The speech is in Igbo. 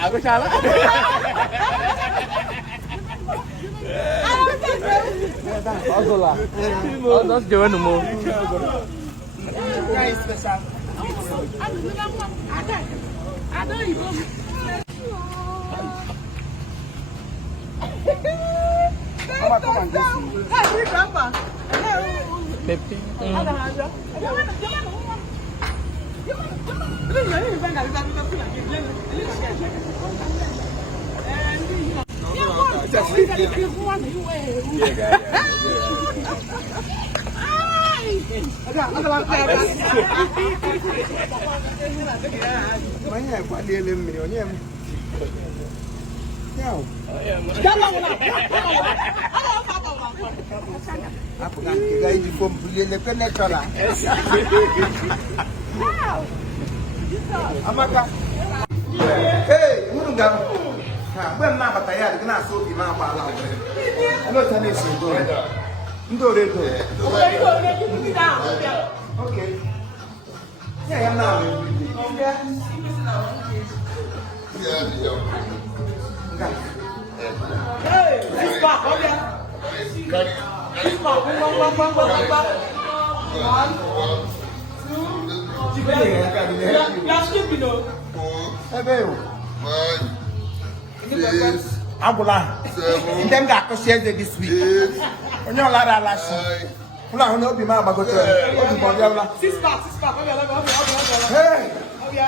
Aku salah. Aku lah. Oh, terus jalan nemu. Ada Igbo. Pepe. Apa kan kita ini pun beli lepas nak cara. Amaka. Hey, mulu gam. Ha, bukan nak bataya, kena sopi mana apa lah. Alo tadi sih tu. Ndore tu. Okay. Ya yang nak. Hey, ispak kau dia. Ispak, bang. Abula. Them got to share this week. On your ladder last year. Pula on obi ma bagoto. Obi body abula. Six pack. Hey. Oke.